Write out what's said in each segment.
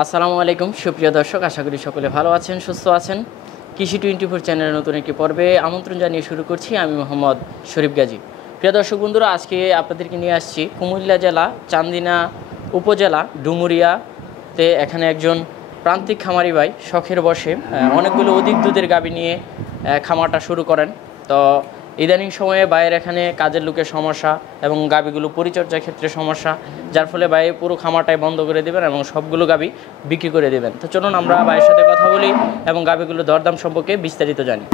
আসসালামু আলাইকুম সুপ্রিয় দর্শক, আশা করি সকলে ভালো আছেন, সুস্থ আছেন। কৃষি 24 চ্যানেলের নতুন একটি পর্বে আমন্ত্রণ জানিয়ে শুরু করছি আমি মোহাম্মদ শরীফ গাজী। প্রিয় দর্শক বন্ধুরা, আজকে আপনাদেরকে নিয়ে আসছি কুমিল্লা জেলা চান্দিনা উপজেলা ডুমুরিয়াতে। এখানে একজন প্রান্তিক খামারি ভাই শখের বশে অনেকগুলো অধিক দুধের গাভী নিয়ে খামারটা শুরু করেন। তো ইদানিং সময়ে ভাইয়ের এখানে কাজের লোকের সমস্যা এবং গাভীগুলো পরিচর্যার ক্ষেত্রে সমস্যা, যার ফলে ভাই পুরো খামারটাই বন্ধ করে দেবেন এবং সবগুলো গাভী বিক্রি করে দেবেন। তো চলুন আমরা ভাইয়ের সাথে কথা বলি এবং গাভীগুলো দরদাম সম্পর্কে বিস্তারিত জানি।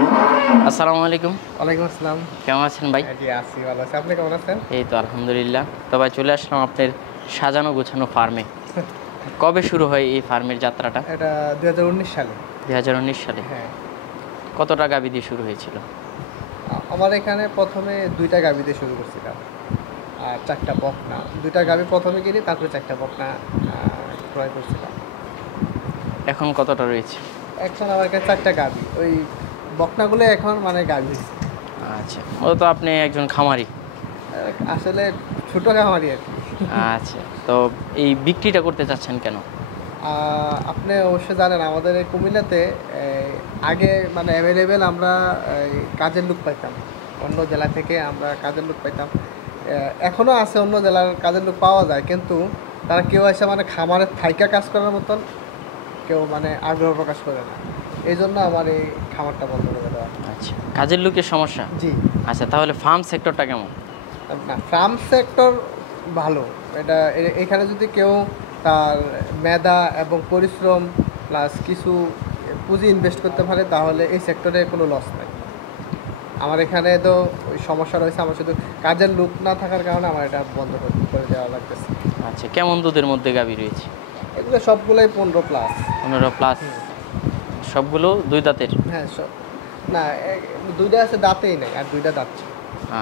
আসসালামু আলাইকুম। ওয়ালাইকুম আসসালাম। কেমন আছেন ভাই? জি আছি, ভালো আছি। আপনি কেমন আছেন? এই তো আলহামদুলিল্লাহ। তো ভাই চলে আসলাম আপনার সাজানো গোছানো ফার্মে। কবে শুরু হয় এই ফার্মের যাত্রাটা? এটা 2019 সালে। 2019 সালে। হ্যাঁ, কতটা গাভী দিয়ে শুরু হয়েছিল? আমার এখানে প্রথমে 2টা গাভী দিয়ে শুরু করছিলাম আর 4টা বকনা। 2টা গাভী প্রথমে কিনি, তারপরে 4টা বকনা ক্রয় করছিলাম। এখন কতটা রয়েছে? এখন আমার কাছে 4টা গাভী, ওই বকনাগুলো এখন মানে গাভী হয়েছে। আচ্ছা, ও তো আপনি একজন খামারি। আসলে ছোট খামারি আর কি। আচ্ছা, তো এই বিক্রিটা করতে চাচ্ছেন কেন? আপনি অবশ্যই জানেন আমাদের এই কুমিল্লাতে আগে মানে অ্যাভেলেবেল আমরা কাজের লোক পাইতাম, অন্য জেলা থেকে আমরা কাজের লোক পাইতাম। এখনও আছে, অন্য জেলার কাজের লোক পাওয়া যায়, কিন্তু তারা কেউ এসে মানে খামারের থাইকা কাজ করার মতন কেউ মানে আগ্রহ প্রকাশ করে না। এই জন্য আমার এই খামারটা বন্ধ করে দেওয়া। আচ্ছা, কাজের লোকের সমস্যা। জি। আচ্ছা, তাহলে ফার্ম সেক্টরটা কেমন? না, ফার্ম সেক্টর ভালো। এখানে যদি কেউ তার মেধা এবং পরিশ্রম প্লাস কিছু পুঁজি ইনভেস্ট করতে পারে, তাহলে এই সেক্টরে কোনো লস নাই। আমার এখানে তো ওই সমস্যা রয়েছে, আমার শুধু কাজের লোক না থাকার কারণে আমার এটা বন্ধ করে দেওয়া লাগতেছে। আচ্ছা, কেমন দুধের মধ্যে গাভী রয়েছে? এগুলো সবগুলোই 15+। 15+। সবগুলো দুই দাঁতের? হ্যাঁ, সব না, 2টা আছে দাঁতেই নেই, আর 2টা দাঁত।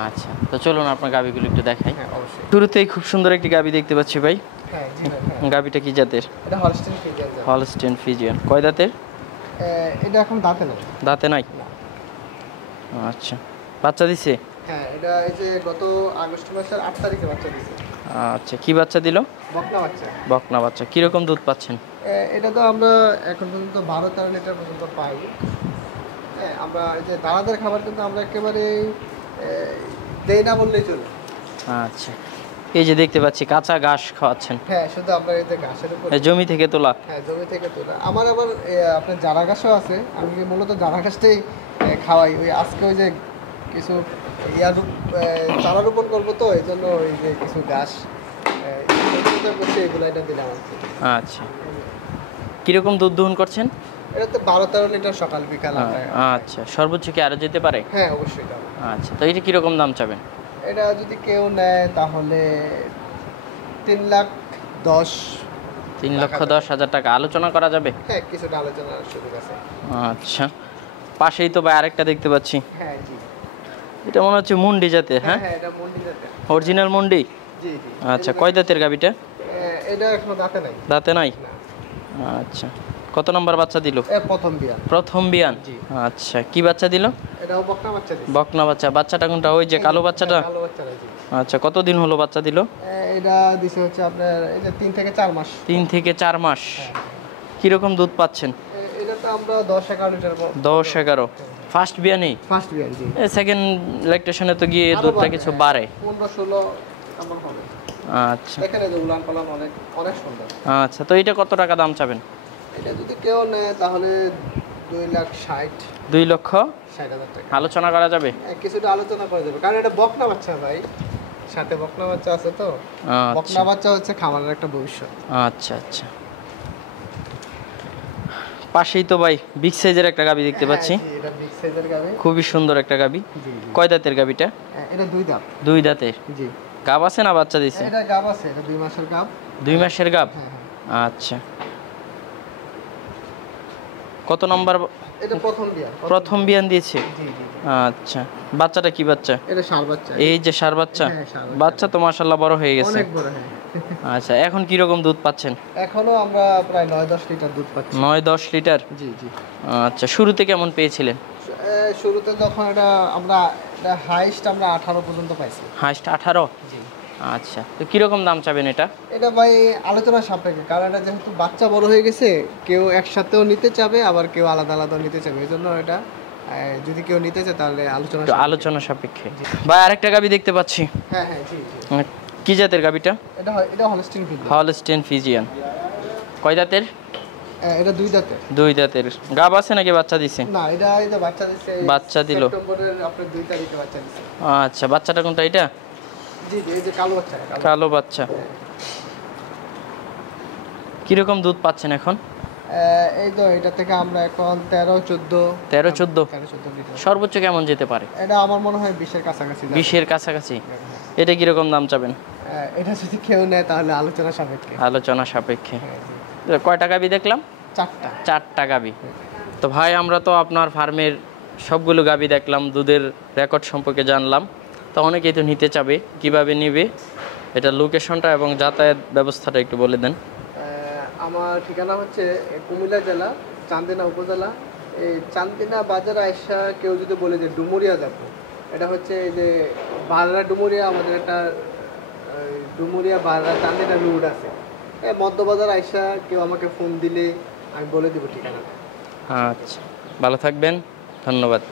আচ্ছা, তো চলুন আপনার গাভীগুলো একটু দেখাই। হ্যাঁ, অবশ্যই। শুরুতেই খুব সুন্দর একটি গাভী দেখতে পাচ্ছি ভাই। হ্যাঁ, জি ভাই। হ্যাঁ, গাভীটা কি জাতের? এটা হলস্টেইন ফ্রিজিয়ান। Holstein Friesian. কয় দাঁতের? এটা এখন দাঁতে নেই। দাঁতে নাই? না। আচ্ছা, বাচ্চা দিছে? হ্যাঁ, এটা এই যে গত আগস্ট মাসের 8 তারিখে বাচ্চা দিয়েছে। আচ্ছা, কি বাচ্চা দিল? বকনা বাচ্চা। বকনা বাচ্চা। কীরকম দুধ পাচ্ছেন? এটা তো আমরা এখন পর্যন্ত 12-13 লিটার পর্যন্ত পাই। হ্যাঁ, আমরা এই যে দানাদার খাবার কিন্তু আমরা একেবারে দেই না বললেই চলে। আচ্ছা, এই যে দেখতে পাচ্ছি কাঁচা ঘাস খাওয়াচ্ছেন। হ্যাঁ, শুধু আমরা এই যে ঘাসের উপর। জমি থেকে তোলা? হ্যাঁ, জমি থেকে তোলা। আমার আবার আপনার জারা ঘাসও আছে। আমি মূলত জারা ঘাসটাই খাওয়াই। ওই আজকে ওই যে কিছু চারা রোপণ করবো, তো এই জন্য ওই যে কিছু ঘাস করছে, এগুলো এটা দিলাম আর কি। আচ্ছা, কীরকম দুধ দহন করছেন? এটা তো 12-13 লিটার সকাল বিকাল। আচ্ছা, সর্বোচ্চ কি আরও যেতে পারে? হ্যাঁ, অবশ্যই যাবে। আচ্ছা, তো এটা কীরকম দাম চাবেন? এটা যদি কেউ নেয় তাহলে 3,10,000। 3,10,000 টাকা আলোচনা করা যাবে? হ্যাঁ, কিছুটা আলোচনার সুযোগ আছে। আচ্ছা, পাশেই তো ভাই আরেকটা দেখতে পাচ্ছি। হ্যাঁ, জি। এটা মনে হচ্ছে মুন্ডি জাতের। হ্যাঁ, হ্যাঁ, এটা মন্ডি জাতের। অরিজিনাল মুন্ডি? জি, জি। আচ্ছা, কয় দাঁতের গাভীটা? এটা এখনো দাঁতে নাই। দাঁতে নাই? না। আচ্ছা, কত নম্বর বাচ্চা দিল? প্রথম বিয়ান। প্রথম বিয়ান? জি। আচ্ছা, কি বাচ্চা দিল? এটাও বকনা বাচ্চা দিছে। বকনা বাচ্চা। বাচ্চাটা কোনটা? ওই যে কালো বাচ্চাটা? কালো বাচ্চাটা, জি। আচ্ছা, কতদিন হলো বাচ্চা দিল? এটা দিছে হচ্ছে আপনার এই যে 3 থেকে 4 মাস। 3 থেকে 4 মাস। হ্যাঁ। কিরকম দুধ পাচ্ছেন? এটা তো আমরা 10-11 লিটার। 10-11? ফার্স্ট বিয়ানেই? ফার্স্ট বিয়ান, জি। সেকেন্ড ল্যাকটেশনে তো গিয়ে দুধটা কিছু বাড়ে। 15-16 এমন হবে। আচ্ছা। দেখেন এই যে উলান পালান অনেক অনেক সুন্দর। আচ্ছা, তো এটা কত টাকা দাম চাবেন? এটা যদি কেউ নেয় তাহলে 2,60,000। 2,60,000 টাকা আলোচনা করা যাবে? কিছুটা আলোচনা করে দেবে, কারণ এটা বকনা বাচ্চা ভাই, সাথে বকনা বাচ্চা আছে তো। আচ্ছা। বকনা বাচ্চা হচ্ছে খামারের একটা ভবিষ্যৎ। আচ্ছা আচ্ছা, পাশেই তো ভাই বিগ সাইজের একটা গাবি দেখতে পাচ্ছি। হ্যাঁ, জি, এটা বিগ সাইজের গাবি। খুবই সুন্দর একটা গাবি। জি, জি। কয় দাঁতের গাবিটা? এটা 2 দাঁত। 2 দাঁতের? জি। গাব আছে না বাচ্চা দিছে? এটা গাব আছে, এটা 2 মাসের গাব। 2 মাসের গাব? হ্যাঁ, হ্যাঁ। আচ্ছা, কত নম্বর? এটা প্রথম বিয়ান। প্রথম বিয়ান দিয়েছে? জি, জি। আচ্ছা, বাচ্চাটা কি বাচ্চা? এটা ষাঁড় বাচ্চা। এই যে ষাঁড় বাচ্চা? হ্যাঁ, ষাঁড় বাচ্চা। বাচ্চা তো মাশাআল্লাহ বড় হয়ে গেছে। অনেক বড়। হ্যাঁ। আচ্ছা, এখন কি রকম দুধ পাচ্ছেন? এখনো আমরা প্রায় 9-10 লিটার দুধ পাচ্ছি। 9-10 লিটার? জি, জি। আচ্ছা, শুরুতে কেমন পেয়েছিলেন? শুরুতে যখন এটা হাইস্ট আমরা 18 পর্যন্ত পাইছি। হাইস্ট 18? জি। আচ্ছা, তো কীরকম দাম চাবেন এটা? এটা ভাই আলোচনা সাপেক্ষে, কারণ এটা যেহেতু বাচ্চা বড় হয়ে গেছে, কেউ একসাথেও নিতে চাবে আবার কেউ আলাদা আলাদাও নিতে চাবে, এই জন্য এটা যদি কেউ নিতে চায় তাহলে আলোচনা একটু আলোচনা সাপেক্ষে। ভাই আরেকটা গাবি দেখতে পাচ্ছি, হ্যাঁ হ্যাঁ জি জি। কি জাতের গাবিটা? এটা হলস্টিন ফিজিয়ান। Holstein Friesian. কয় দাঁতের? এটা 2 দাঁতের। 2 দাঁতের। গাব আছে নাকি বাচ্চা দিছে? না, এটা বাচ্চা দিছে, বাচ্চা দিল সেপ্টেম্বরের আপনার 2 তারিখে বাচ্চা দিছে। আচ্ছা, বাচ্চাটা কোনটা এটা? জি জি, এই যে কালো বাচ্চা। কালো বাচ্চা। কিরকম দুধ পাচ্ছেন এখন? এই তো এটা থেকে আমরা এখন 13-14 লিটার। সর্বোচ্চ কেমন যেতে পারে? এটা আমার মনে হয় 20-এর কাছাকাছি যাবে। 20-এর কাছাকাছি। এটা কিরকম দাম চাবেন? এটা যদি কেউ নেয় তাহলে আলোচনা সাপেক্ষে। আলোচনা সাপেক্ষে। হ্যাঁ, জি। কয়টা গাবি দেখলাম? 4টা। 4টা গাবি। তো ভাই আমরা তো আপনার ফার্মের সবগুলো গাবি দেখলাম, দুধের রেকর্ড সম্পর্কে জানলাম। তো অনেকেই তো নিতে চাবে, কিভাবে নেবে এটা লোকেশনটা এবং যাতায়াত ব্যবস্থাটা একটু বলে দেন। আমার ঠিকানা হচ্ছে কুমিল্লা জেলা চান্দিনা উপজেলা। এই চান্দিনা বাজার আইসা কেউ যদি বলে যে ডুমুরিয়া যাবো, এটা হচ্ছে এই যে বাররা ডুমুরিয়া, আমাদের একটা ডুমুরিয়া বাররা চান্দিনা রোড আছে। মধ্যবাজার আইসা কেউ আমাকে ফোন দিলে আমি বলে দেবো ঠিকানাটা। আচ্ছা, ভালো থাকবেন, ধন্যবাদ।